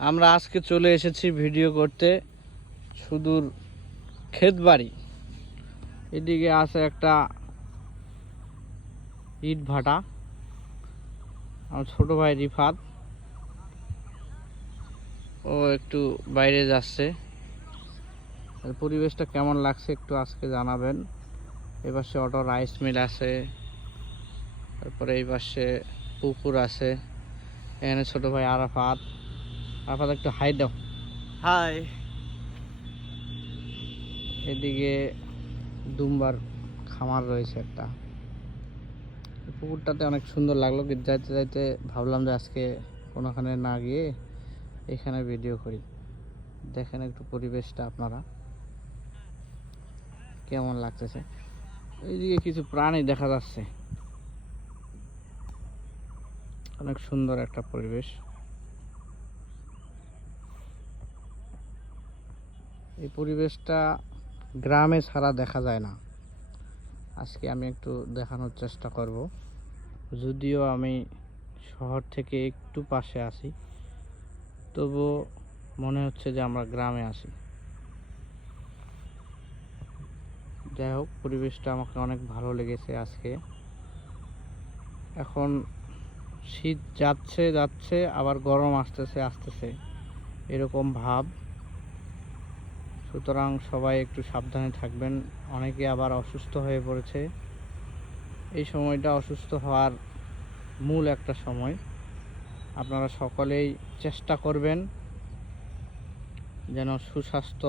আমরা আজকে চলে এসেছি ভিডিও করতে সুদূর ক্ষেত বাড়ি এদিকে আছে একটা ইট ভাটা। আমার ছোট ভাই রিফাত। ও একটু বাইরে যাচ্ছে। পরিবেশটা কেমন লাগছে একটু আজকে জানাবেন। এই পাশে অটো রাইস মিল আছে। তারপরে এই পাশে পুকুর আছে। এখানে ছোট ভাই আরাফাত। আরাফাত একটু হাই দাও। হাই এদিকে দুমবার খামার রয়েছে একটা। পুকুরটাতে অনেক সুন্দর লাগল কিন্তু যাইতে যাইতে ভাবলাম যে আজকে কোনোখানে না গিয়ে এখানে ভিডিও করি। দেখেন একটু পরিবেশটা আপনারা। কেমন লাগতেছে? এইদিকে কিছু প্রাণী দেখা যাচ্ছে। অনেক সুন্দর একটা পরিবেশ। এই পরিবেশটা গ্রামে ছাড়া দেখা যায় না। আজকে আমি একটু দেখানোর চেষ্টা করব। যদিও আমি শহর থেকে একটু পাশে আসি তবু মনে হচ্ছে যে আমরা গ্রামে আছি। যাই হোক, পরিবেশটা আমাকে অনেক ভালো লেগেছে আজকে। এখন শীত যাচ্ছে যাচ্ছে, আবার গরম আসতেছে আসতেছে। এরকম ভাব। সুতরাং সবাই একটু সাবধানে থাকবেন। অনেকে আবার অসুস্থ হয়ে পড়েছে। এই সময়টা অসুস্থ হওয়ার মূল একটা সময়। আপনারা সকলেই চেষ্টা করবেন যেন সুস্বাস্থ্য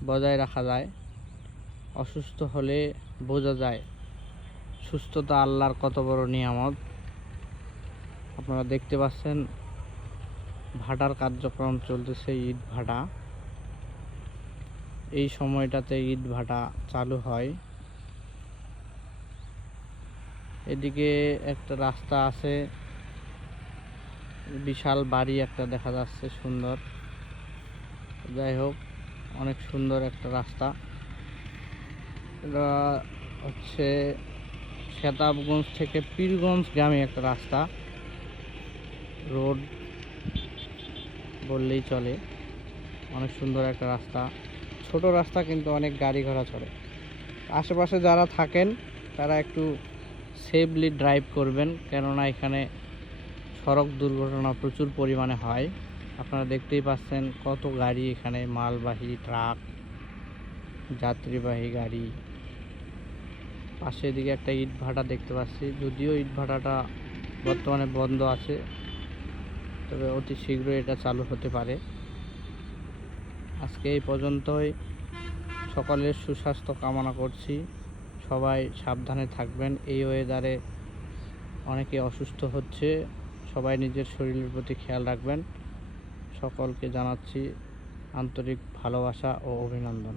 বজায় রাখা যায়। অসুস্থ হলে বোঝা যায়, সুস্থতা আল্লাহর কত বড় নিয়ামত। আপনারা দেখতে পাচ্ছেন, ভাটার কার্যক্রম চলতেছে ইট ভাটা। এই সময়টাতে ইট ভাটা চালু হয়। এদিকে একটা রাস্তা আছে, বিশাল বাড়ি একটা দেখা যাচ্ছে সুন্দর। যাই হোক, অনেক সুন্দর একটা রাস্তা। এটা হচ্ছে শেতাবগঞ্জ থেকে পীরগঞ্জ গ্রামে একটা রাস্তা। রোড বললেই চলে। অনেক সুন্দর একটা রাস্তা। ছোট রাস্তা কিন্তু অনেক গাড়ি ঘোড়া চলে আশেপাশে যারা থাকেন, তারা একটু সেফলি ড্রাইভ করবেন, কেননা এখানে সড়ক দুর্ঘটনা প্রচুর পরিমাণে হয়। আপনারা দেখতেই পাচ্ছেন কত গাড়ি এখানে, মালবাহী, ট্রাক, যাত্রীবাহী গাড়ি। পাশে এদিকে একটা ইট ভাটা দেখতে পাচ্ছি। যদিও ইট ভাটাটা বর্তমানে বন্ধ আছে, তবে অতি শীঘ্রই এটা চালু হতে পারে। আজকে এই পর্যন্তই। সকলের সুস্বাস্থ্য কামনা করছি। সবাই সাবধানে থাকবেন। এই ওয়েদারে অনেকে অসুস্থ হচ্ছে। সবাই নিজের শরীরের প্রতি খেয়াল রাখবেন। সকলকে জানাচ্ছি আন্তরিক ভালোবাসা ও অভিনন্দন।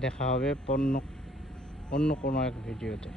দেখা হবে অন্য অন্য কোনো এক ভিডিওতে